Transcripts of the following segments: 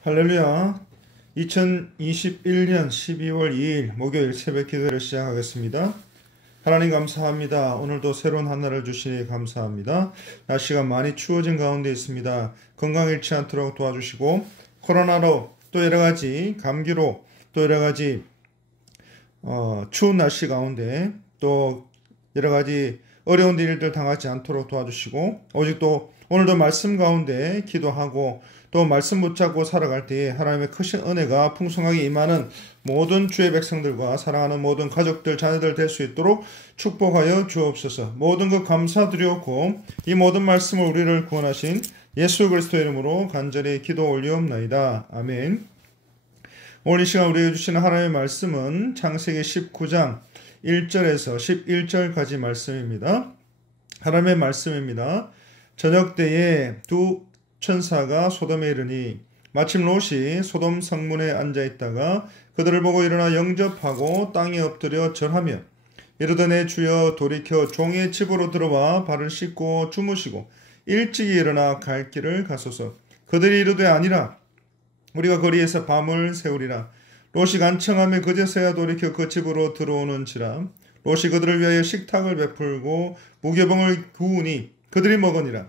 할렐루야. 2021년 12월 2일 목요일 새벽 기도를 시작하겠습니다. 하나님 감사합니다. 오늘도 새로운 하늘을 주시니 감사합니다. 날씨가 많이 추워진 가운데 있습니다. 건강 잃지 않도록 도와주시고 코로나로 또 여러가지 감기로 또 여러가지 추운 날씨 가운데 또 여러가지 어려운 일들 당하지 않도록 도와주시고 오직 또 오늘도 말씀 가운데 기도하고 또 말씀 붙잡고 살아갈 때에 하나님의 크신 은혜가 풍성하게 임하는 모든 주의 백성들과 사랑하는 모든 가족들, 자녀들 될 수 있도록 축복하여 주옵소서. 모든 것 감사드리옵고 이 모든 말씀을 우리를 구원하신 예수 그리스도의 이름으로 간절히 기도 올리옵나이다. 아멘. 오늘 이 시간 우리에게 주시는 하나님의 말씀은 창세기 19장 1절에서 11절까지 말씀입니다. 하나님의 말씀입니다. 저녁 때에 두 천사가 소돔에 이르니 마침 롯이 소돔 성문에 앉아있다가 그들을 보고 일어나 영접하고 땅에 엎드려 절하며 이르되 내 주여 돌이켜 종의 집으로 들어와 발을 씻고 주무시고 일찍이 일어나 갈 길을 가소서. 그들이 이르되 아니라 우리가 거리에서 밤을 새우리라. 롯이 간청하며 그제서야 돌이켜 그 집으로 들어오는지라. 롯이 그들을 위하여 식탁을 베풀고 무교병을 구우니 그들이 먹으니라.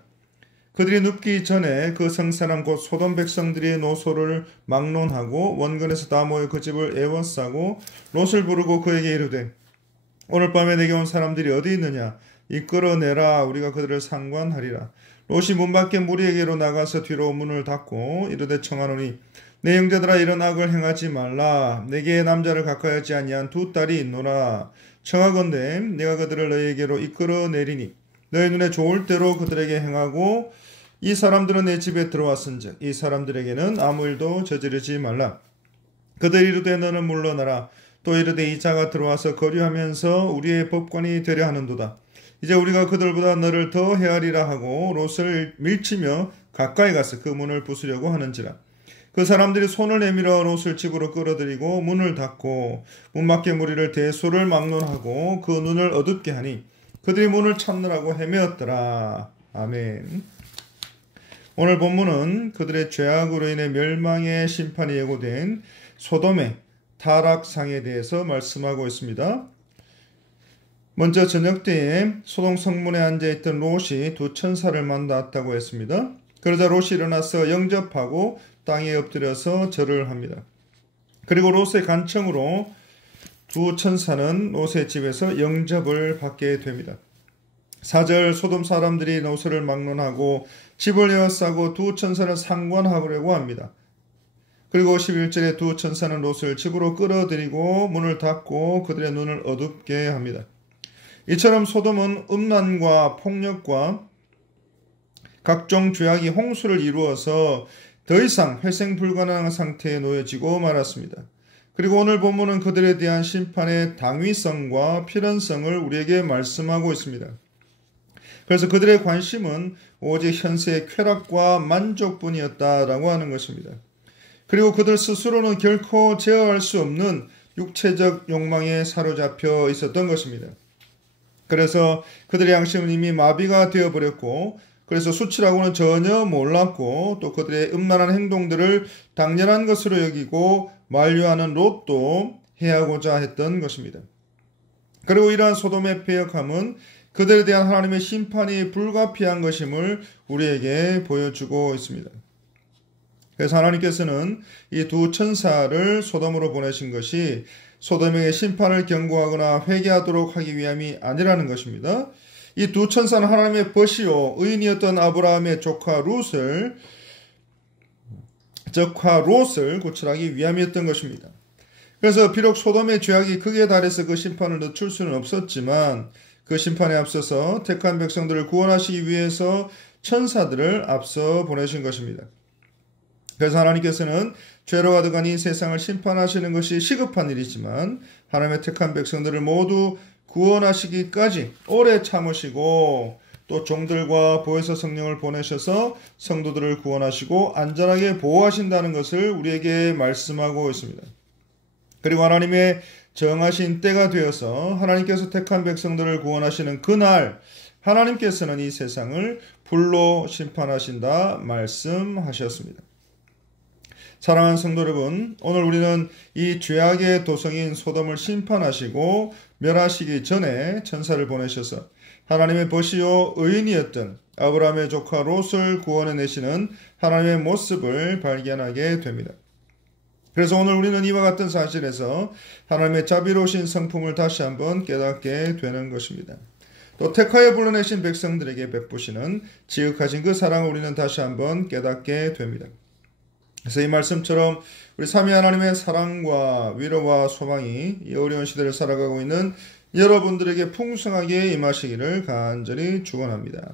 그들이 눕기 전에 그 성사람 곧 소돔 백성들이 노소를 막론하고 원근에서 다 모여 그 집을 애워싸고 롯을 부르고 그에게 이르되 오늘 밤에 내게 온 사람들이 어디 있느냐 이끌어내라. 우리가 그들을 상관하리라. 롯이 문 밖에 무리에게로 나가서 뒤로 문을 닫고 이르되 청하노니 내 형제들아 이런 악을 행하지 말라. 내게 남자를 가까이 하지 아니한 두 딸이 있노라. 청하건대 내가 그들을 너희에게로 이끌어내리니 너희 눈에 좋을 대로 그들에게 행하고 이 사람들은 내 집에 들어왔은즉 이 사람들에게는 아무 일도 저지르지 말라. 그들이 이르되 너는 물러나라. 또 이르되 이 자가 들어와서 거류하면서 우리의 법관이 되려 하는도다. 이제 우리가 그들보다 너를 더 헤아리라 하고 롯을 밀치며 가까이 가서 그 문을 부수려고 하는지라. 그 사람들이 손을 내밀어 롯을 집으로 끌어들이고 문을 닫고 문 밖에 무리를 대소를 막론하고 그 눈을 어둡게 하니 그들이 문을 찾느라고 헤매었더라. 아멘. 오늘 본문은 그들의 죄악으로 인해 멸망의 심판이 예고된 소돔의 타락상에 대해서 말씀하고 있습니다. 먼저 저녁 때에 소돔 성문에 앉아있던 롯이 두 천사를 만났다고 했습니다. 그러자 롯이 일어나서 영접하고 땅에 엎드려서 절을 합니다. 그리고 롯의 간청으로 두 천사는 롯의 집에서 영접을 받게 됩니다. 4절 소돔 사람들이 롯을 막론하고 집을 에워싸고 두 천사를 상관하려고 합니다. 그리고 11절에 두 천사는 롯을 집으로 끌어들이고 문을 닫고 그들의 눈을 어둡게 합니다. 이처럼 소돔은 음란과 폭력과 각종 죄악이 홍수를 이루어서 더 이상 회생 불가능한 상태에 놓여지고 말았습니다. 그리고 오늘 본문은 그들에 대한 심판의 당위성과 필연성을 우리에게 말씀하고 있습니다. 그래서 그들의 관심은 오직 현세의 쾌락과 만족뿐이었다라고 하는 것입니다. 그리고 그들 스스로는 결코 제어할 수 없는 육체적 욕망에 사로잡혀 있었던 것입니다. 그래서 그들의 양심은 이미 마비가 되어버렸고 그래서 수치라고는 전혀 몰랐고 또 그들의 음란한 행동들을 당연한 것으로 여기고 만류하는 롯도 해하고자 했던 것입니다. 그리고 이러한 소돔의 패역함은 그들에 대한 하나님의 심판이 불가피한 것임을 우리에게 보여주고 있습니다. 그래서 하나님께서는 이 두 천사를 소돔으로 보내신 것이 소돔에게 심판을 경고하거나 회개하도록 하기 위함이 아니라는 것입니다. 이 두 천사는 하나님의 벗이요 의인이었던 아브라함의 조카 롯을 구출하기 위함이었던 것입니다. 그래서 비록 소돔의 죄악이 극에 달해서 그 심판을 늦출 수는 없었지만 그 심판에 앞서서 택한 백성들을 구원하시기 위해서 천사들을 앞서 보내신 것입니다. 그래서 하나님께서는 죄로 가득한 이 세상을 심판하시는 것이 시급한 일이지만 하나님의 택한 백성들을 모두 구원하시기까지 오래 참으시고 또 종들과 보혜사 성령을 보내셔서 성도들을 구원하시고 안전하게 보호하신다는 것을 우리에게 말씀하고 있습니다. 그리고 하나님의 정하신 때가 되어서 하나님께서 택한 백성들을 구원하시는 그날 하나님께서는 이 세상을 불로 심판하신다 말씀하셨습니다. 사랑하는 성도 여러분, 오늘 우리는 이 죄악의 도성인 소돔을 심판하시고 멸하시기 전에 천사를 보내셔서 하나님의 벗이요 의인이었던 아브라함의 조카 롯을 구원해내시는 하나님의 모습을 발견하게 됩니다. 그래서 오늘 우리는 이와 같은 사실에서 하나님의 자비로우신 성품을 다시 한번 깨닫게 되는 것입니다. 또 택하여 불러내신 백성들에게 베푸시는 지극하신 그 사랑을 우리는 다시 한번 깨닫게 됩니다. 그래서 이 말씀처럼 우리 삼위 하나님의 사랑과 위로와 소망이 이 어려운 시대를 살아가고 있는 여러분들에게 풍성하게 임하시기를 간절히 축원합니다.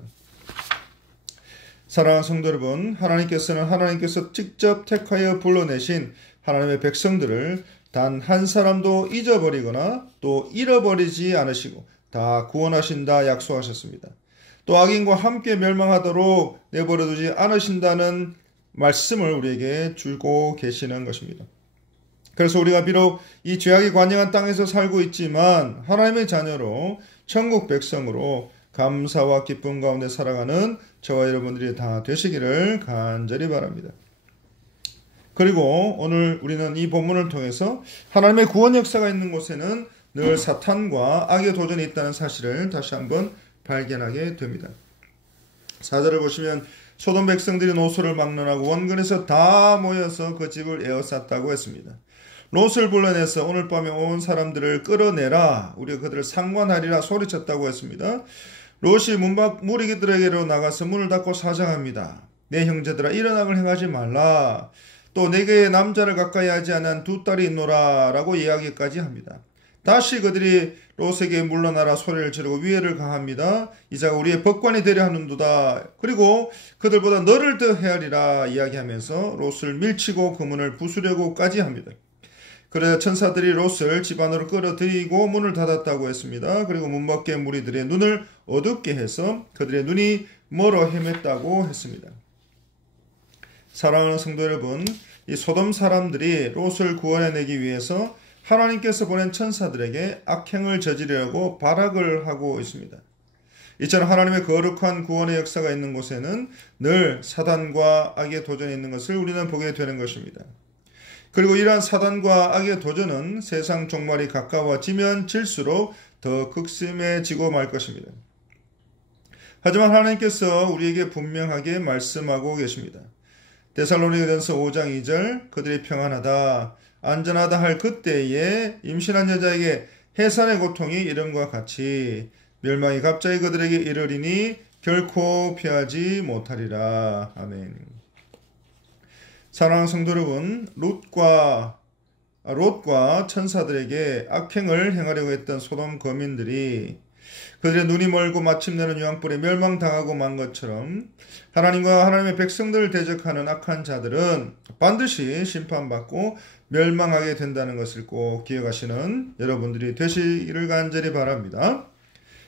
사랑하는 성도 여러분, 하나님께서 직접 택하여 불러내신 하나님의 백성들을 단 한 사람도 잊어버리거나 또 잃어버리지 않으시고 다 구원하신다 약속하셨습니다. 또 악인과 함께 멸망하도록 내버려두지 않으신다는 말씀을 우리에게 주고 계시는 것입니다. 그래서 우리가 비록 이 죄악이 관영한 땅에서 살고 있지만 하나님의 자녀로 천국 백성으로 감사와 기쁨 가운데 살아가는 저와 여러분들이 다 되시기를 간절히 바랍니다. 그리고 오늘 우리는 이 본문을 통해서 하나님의 구원 역사가 있는 곳에는 늘 사탄과 악의 도전이 있다는 사실을 다시 한번 발견하게 됩니다. 4절을 보시면 소돔 백성들이 롯을 막론하고 원근에서 다 모여서 그 집을 에워쌌다고 했습니다. 롯을 불러내서 오늘 밤에 온 사람들을 끌어내라, 우리가 그들을 상관하리라 소리쳤다고 했습니다. 롯이 무리들에게로 나가서 문을 닫고 사정합니다. 내 형제들아, 이런 악을 행하지 말라. 또 내게 남자를 가까이 하지 않은 두 딸이 있노라 라고 이야기까지 합니다. 다시 그들이 롯에게 물러나라 소리를 지르고 위해를 가합니다. 이자가 우리의 법관이 되려 하는도다. 그리고 그들보다 너를 더 헤아리라 이야기하면서 롯을 밀치고 그 문을 부수려고까지 합니다. 그래서 천사들이 롯을 집 안으로 끌어들이고 문을 닫았다고 했습니다. 그리고 문 밖에 무리들의 눈을 어둡게 해서 그들의 눈이 멀어 헤맸다고 했습니다. 사랑하는 성도 여러분, 이 소돔 사람들이 롯을 구원해내기 위해서 하나님께서 보낸 천사들에게 악행을 저지르려고 발악을 하고 있습니다. 이처럼 하나님의 거룩한 구원의 역사가 있는 곳에는 늘 사단과 악의 도전이 있는 것을 우리는 보게 되는 것입니다. 그리고 이러한 사단과 악의 도전은 세상 종말이 가까워지면 질수록 더 극심해지고 말 것입니다. 하지만 하나님께서 우리에게 분명하게 말씀하고 계십니다. 데살로니가전서 5장 2절, 그들이 평안하다 안전하다 할 그때에 임신한 여자에게 해산의 고통이 이름과 같이 멸망이 갑자기 그들에게 이르리니 결코 피하지 못하리라. 아멘. 사랑하는 성도 여러분, 롯과 천사들에게 악행을 행하려고 했던 소돔 거민들이 그들의 눈이 멀고 마침내는 유황불에 멸망당하고 만 것처럼 하나님과 하나님의 백성들을 대적하는 악한 자들은 반드시 심판받고 멸망하게 된다는 것을 꼭 기억하시는 여러분들이 되시기를 간절히 바랍니다.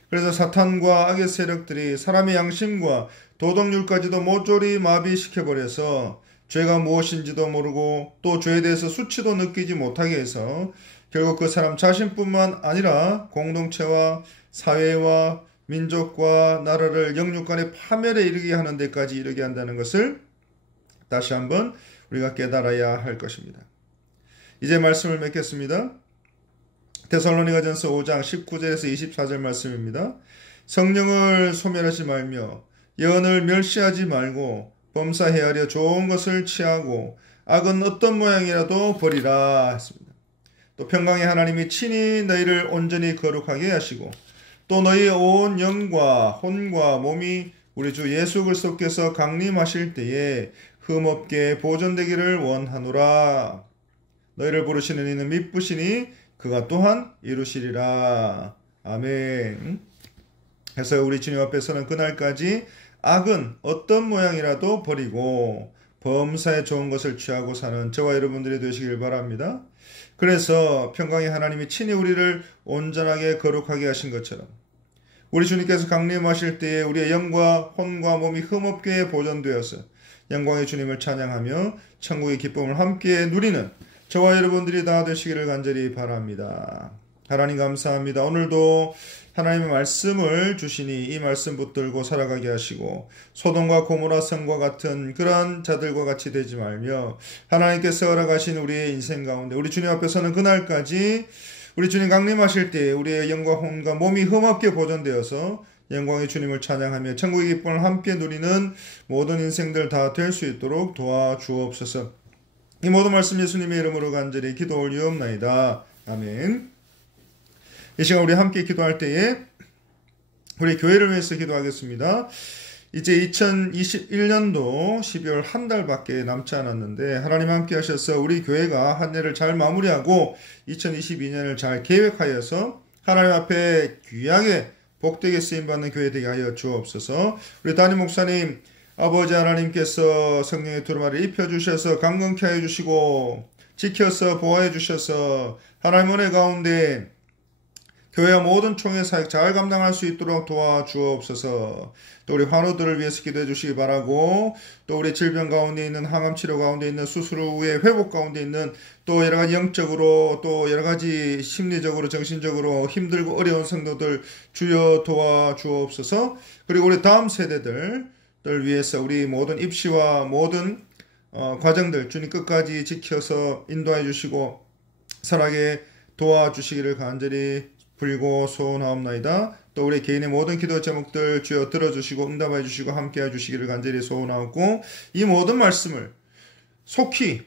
그래서 사탄과 악의 세력들이 사람의 양심과 도덕률까지도 모조리 마비시켜버려서 죄가 무엇인지도 모르고 또 죄에 대해서 수치도 느끼지 못하게 해서 결국 그 사람 자신뿐만 아니라 공동체와 사회와 민족과 나라를 영육간의 파멸에 이르게 하는 데까지 이르게 한다는 것을 다시 한번 우리가 깨달아야 할 것입니다. 이제 말씀을 맺겠습니다. 데살로니가전서 5장 19절에서 24절 말씀입니다. 성령을 소멸하지 말며 예언을 멸시하지 말고 범사 헤아려 좋은 것을 취하고 악은 어떤 모양이라도 버리라 했습니다. 또 평강의 하나님이 친히 너희를 온전히 거룩하게 하시고 또 너희의 온 영과 혼과 몸이 우리 주 예수 그리스도께서 강림하실 때에 흠없게 보존되기를 원하노라. 너희를 부르시는 이는 미쁘시니 그가 또한 이루시리라. 아멘. 그래서 우리 주님 앞에서는 그날까지 악은 어떤 모양이라도 버리고 범사에 좋은 것을 취하고 사는 저와 여러분들이 되시길 바랍니다. 그래서 평강의 하나님이 친히 우리를 온전하게 거룩하게 하신 것처럼 우리 주님께서 강림하실 때에 우리의 영과 혼과 몸이 흠없게 보존되어서 영광의 주님을 찬양하며 천국의 기쁨을 함께 누리는 저와 여러분들이 다 되시기를 간절히 바랍니다. 하나님 감사합니다. 오늘도 하나님의 말씀을 주시니 이 말씀 붙들고 살아가게 하시고 소돔과 고모라 성과 같은 그런 자들과 같이 되지 말며 하나님께서 허락하신 우리의 인생 가운데 우리 주님 앞에 서는 그날까지 우리 주님 강림하실 때 우리의 영과 혼과 몸이 흠없게 보존되어서 영광의 주님을 찬양하며 천국의 기쁨을 함께 누리는 모든 인생들 다 될 수 있도록 도와주옵소서. 이 모든 말씀 예수님의 이름으로 간절히 기도 올리옵나이다. 아멘. 이 시간 우리 함께 기도할 때에 우리 교회를 위해서 기도하겠습니다. 이제 2021년도 12월 한 달밖에 남지 않았는데 하나님 함께 하셔서 우리 교회가 한 해를 잘 마무리하고 2022년을 잘 계획하여서 하나님 앞에 귀하게 복되게 쓰임받는 교회 되게 하여 주옵소서. 우리 담임 목사님 아버지 하나님께서 성령의 두루마리를 입혀주셔서 강건케 하여 주시고 지켜서 보호해 주셔서 하나님 은혜 가운데 교회와 모든 총회 사역 잘 감당할 수 있도록 도와주옵소서. 또 우리 환우들을 위해서 기도해 주시기 바라고 또 우리 질병 가운데 있는 항암 치료 가운데 있는 수술 후의 회복 가운데 있는 또 여러 가지 영적으로 또 여러 가지 심리적으로 정신적으로 힘들고 어려운 성도들 주여 도와주옵소서. 그리고 우리 다음 세대들을 위해서 우리 모든 입시와 모든 과정들 주님 끝까지 지켜서 인도해 주시고 살아게 도와주시기를 간절히 불고 소원하옵나이다. 또 우리 개인의 모든 기도 제목들 주여 들어주시고 응답해 주시고 함께해 주시기를 간절히 소원하옵고 이 모든 말씀을 속히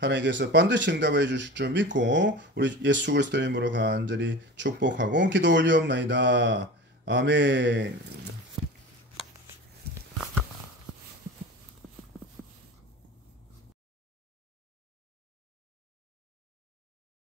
하나님께서 반드시 응답해 주실 줄 믿고 우리 예수 그리스도의 이름으로 간절히 축복하고 기도 올리옵나이다. 아멘.